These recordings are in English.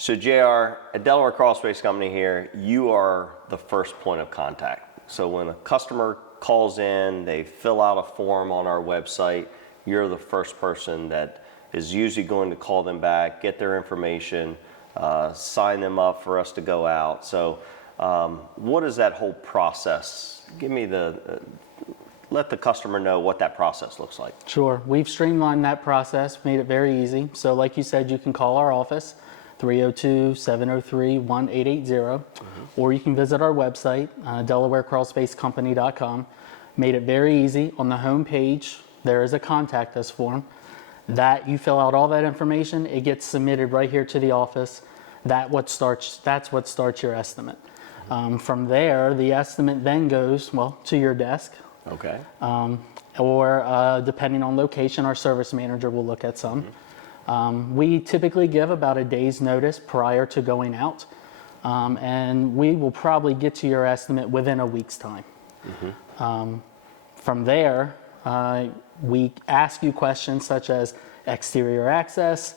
So JR, at Delaware Crawlspace Company here, you are the first point of contact. So when a customer calls in, they fill out a form on our website, you're the first person that is usually going to call them back, get their information, sign them up for us to go out. So what is that whole process? Give me let the customer know what that process looks like. Sure. We've streamlined that process, made it very easy. So like you said, you can call our office, 302-703-1880, or you can visit our website, DelawareCrawlspaceCompany.com. Made it very easy. On the home page, there is a contact us form. That you fill out all that information, it gets submitted right here to the office. That's what starts your estimate. From there, the estimate then goes, to your desk. Okay. Or depending on location, our service manager will look at some. We typically give about a day's notice prior to going out, and we will probably get to your estimate within a week's time. From there, we ask you questions such as exterior access.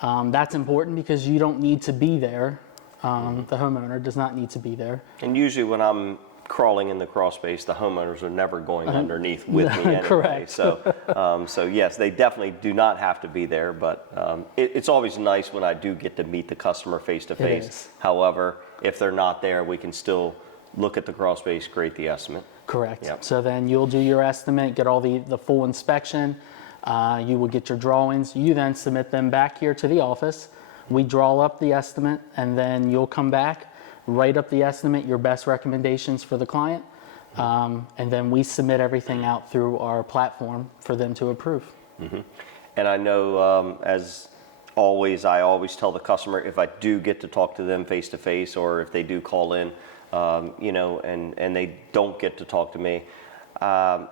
That's important because you don't need to be there. The homeowner does not need to be there. And usually when I'm crawling in the crawl space, the homeowners are never going underneath with me anyway. Correct. So yes, they definitely do not have to be there, but it's always nice when I do get to meet the customer face to face. However, if they're not there, we can still look at the crawl space, create the estimate. Correct. Yep. So then you'll do your estimate, get all the full inspection. You will get your drawings. You then submit them back here to the office. We draw up the estimate, and then you'll come back, write up the estimate, your best recommendations for the client, and then we submit everything out through our platform for them to approve. And I know, as always, I always tell the customer, if I do get to talk to them face to face, or if they do call in, and they don't get to talk to me, I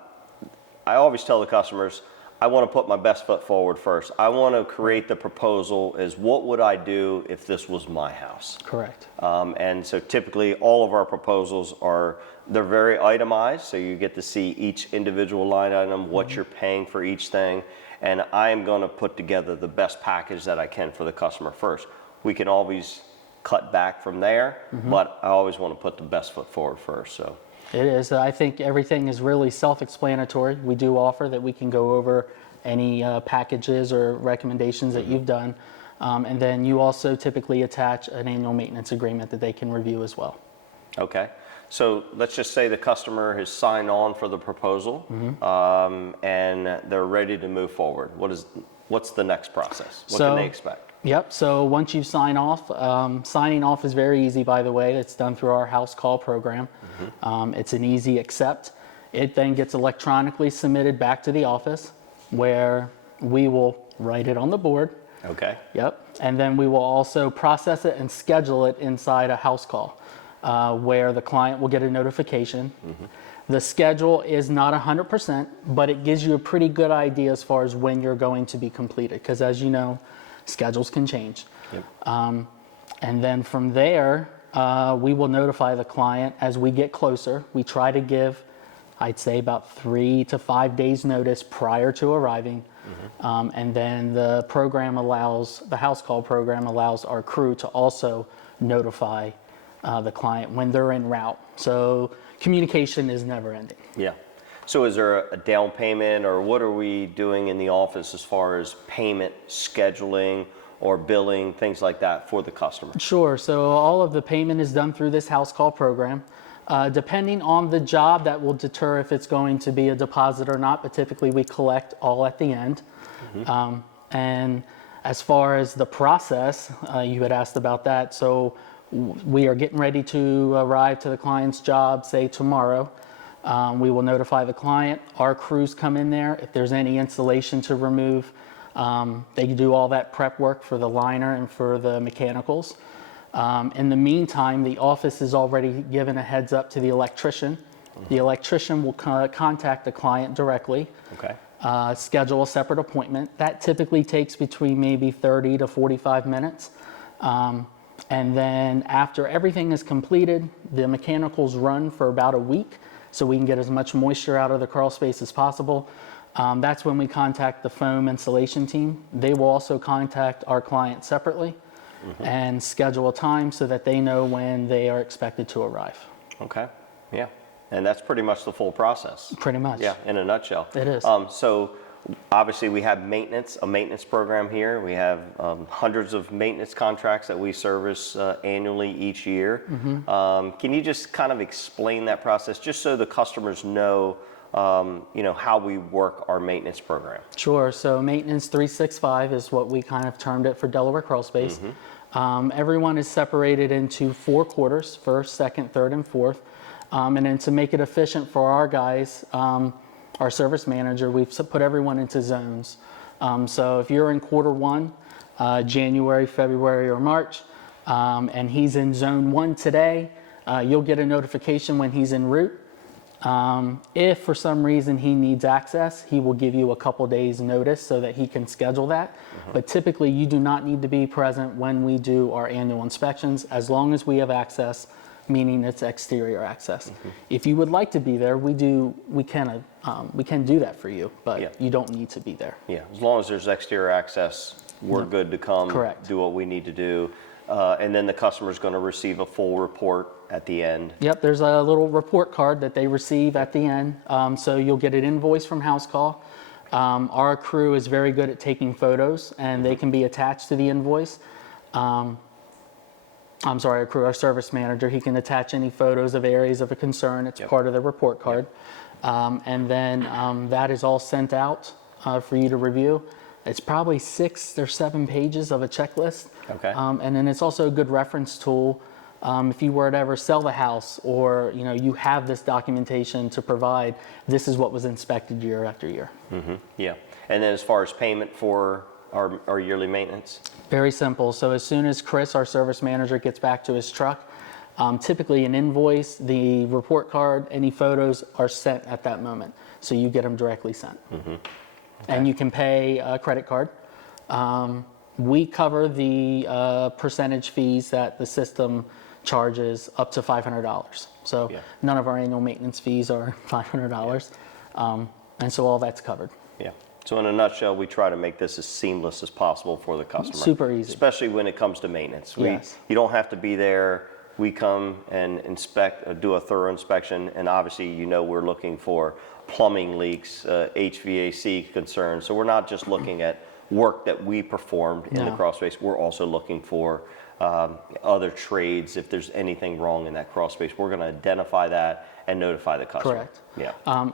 always tell the customers, I want to put my best foot forward first. I want to create the proposal as what would I do if this was my house? Correct. And so typically all of our proposals they're very itemized, so you get to see each individual line item, what you're paying for each thing, and I am going to put together the best package that I can for the customer first. We can always cut back from there, but I always want to put the best foot forward first. So. It is. I think everything is really self-explanatory. We do offer that we can go over any packages or recommendations that you've done. And then you also typically attach an annual maintenance agreement that they can review as well. Okay. So let's just say the customer has signed on for the proposal and they're ready to move forward. What's the next process? What can they expect? Yep. So once you sign off, signing off is very easy, by the way. It's done through our house call program. It's an easy accept. It then gets electronically submitted back to the office where we will write it on the board. Okay. Yep. And then we will also process it and schedule it inside a house call where the client will get a notification. The schedule is not 100%, but it gives you a pretty good idea as far as when you're going to be completed, because as you know, schedules can change. Yep. And then from there, we will notify the client as we get closer. We try to give, I'd say, about 3 to 5 days notice prior to arriving. And then the house call program allows our crew to also notify the client when they're en route. So communication is never ending. Yeah. So is there a down payment, or what are we doing in the office as far as payment, scheduling, or billing, things like that for the customer? Sure. So all of the payment is done through this house call program. Depending on the job, that will deter if it's going to be a deposit or not, but typically we collect all at the end. And as far as the process, you had asked about that. So we are getting ready to arrive to the client's job, say tomorrow. We will notify the client. Our crews come in there. If there's any insulation to remove, they do all that prep work for the liner and for the mechanicals. In the meantime, the office is already given a heads up to the electrician. The electrician will contact the client directly, schedule a separate appointment. That typically takes between maybe 30 to 45 minutes. And then after everything is completed, the mechanicals run for about a week so we can get as much moisture out of the crawl space as possible. That's when we contact the foam insulation team. They will also contact our client separately. and schedule a time so that they know when they are expected to arrive. Okay, yeah. And that's pretty much the full process. Pretty much. Yeah, in a nutshell. It is. So obviously we have a maintenance program here. We have hundreds of maintenance contracts that we service annually each year. Can you just kind of explain that process just so the customers know, how we work our maintenance program? Sure. So Maintenance 365 is what we kind of termed it for Delaware Crawlspace. Everyone is separated into 4 quarters, first, second, third, and fourth. And then to make it efficient for our guys, our service manager, we've put everyone into zones. So if you're in quarter 1, January, February, or March, and he's in zone 1 today, you'll get a notification when he's en route. If for some reason he needs access, he will give you a couple days notice so that he can schedule that. But typically you do not need to be present when we do our annual inspections, as long as we have access, meaning it's exterior access. If you would like to be there, we can do that for you, but you don't need to be there. Yeah, as long as there's exterior access, we're good to come. Correct. Do what we need to do. And then the customer's going to receive a full report at the end. Yep, there's a little report card that they receive at the end. So you'll get an invoice from House Call. Our crew is very good at taking photos, and they can be attached to the invoice. Our service manager, he can attach any photos of areas of a concern. It's part of the report card. And then that is all sent out for you to review. It's probably 6 or 7 pages of a checklist. Okay. And then it's also a good reference tool if you were to ever sell the house, or you have this documentation to provide. This is what was inspected year after year. Yeah. And then as far as payment for our yearly maintenance? Very simple. So as soon as Chris, our service manager, gets back to his truck, typically an invoice, the report card, any photos are sent at that moment. So you get them directly sent. Okay. And you can pay a credit card. We cover the percentage fees that the system charges up to $500. So none of our annual maintenance fees are $500. And so all that's covered. Yeah. So in a nutshell, we try to make this as seamless as possible for the customer. Super easy. Especially when it comes to maintenance. Yes. You don't have to be there. We come and do a thorough inspection, and obviously we're looking for plumbing leaks, HVAC concerns. So we're not just looking at work that we performed in the crawl space. We're also looking for other trades. If there's anything wrong in that crawl space, we're going to identify that and notify the customer. Correct. Yeah.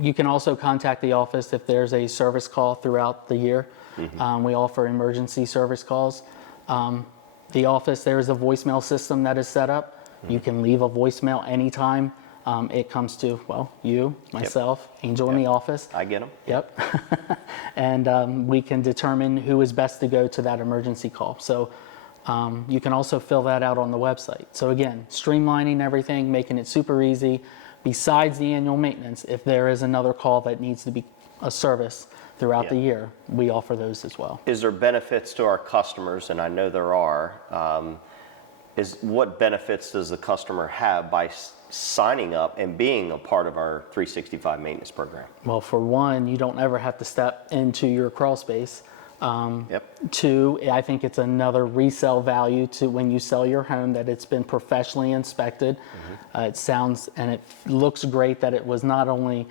You can also contact the office if there's a service call throughout the year. We offer emergency service calls. The office, there's a voicemail system that is set up. You can leave a voicemail anytime. It comes to, you, myself, Angel in the office. I get them. Yep. And we can determine who is best to go to that emergency call. So you can also fill that out on the website. So again, streamlining everything, making it super easy. Besides the annual maintenance, if there is another call that needs to be a service throughout the year, we offer those as well. Is there benefits to our customers? And I know there are. What benefits does the customer have by signing up and being a part of our 365 maintenance program? Well, for one, you don't ever have to step into your crawl space. 2, I think it's another resale value to when you sell your home, that it's been professionally inspected. It sounds and it looks great that it was not only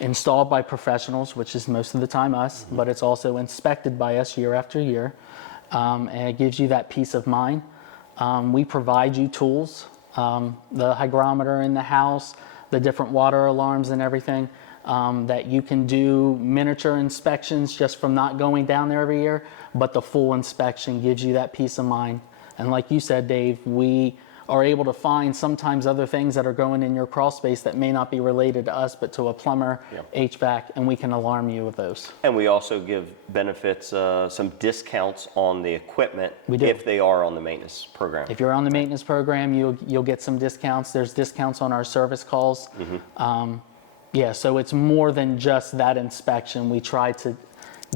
installed by professionals, which is most of the time us, but it's also inspected by us year after year. And it gives you that peace of mind. We provide you tools, the hygrometer in the house, the different water alarms and everything, that you can do miniature inspections just from not going down there every year, but the full inspection gives you that peace of mind. And like you said, Dave, we are able to find sometimes other things that are going in your crawl space that may not be related to us, but to a plumber, HVAC, and we can alarm you with those. And we also give benefits, some discounts on the equipment if they are on the maintenance program. If you're on the maintenance program, you'll get some discounts. There's discounts on our service calls. So it's more than just that inspection. We try to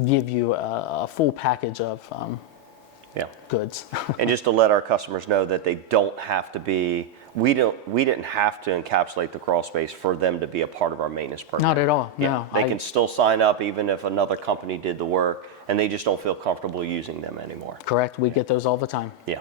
give you a full package of Yeah. goods. And just to let our customers know that they don't have to be, we didn't have to encapsulate the crawl space for them to be a part of our maintenance program. Not at all, no. They can still sign up even if another company did the work and they just don't feel comfortable using them anymore. Correct, we get those all the time. Yeah.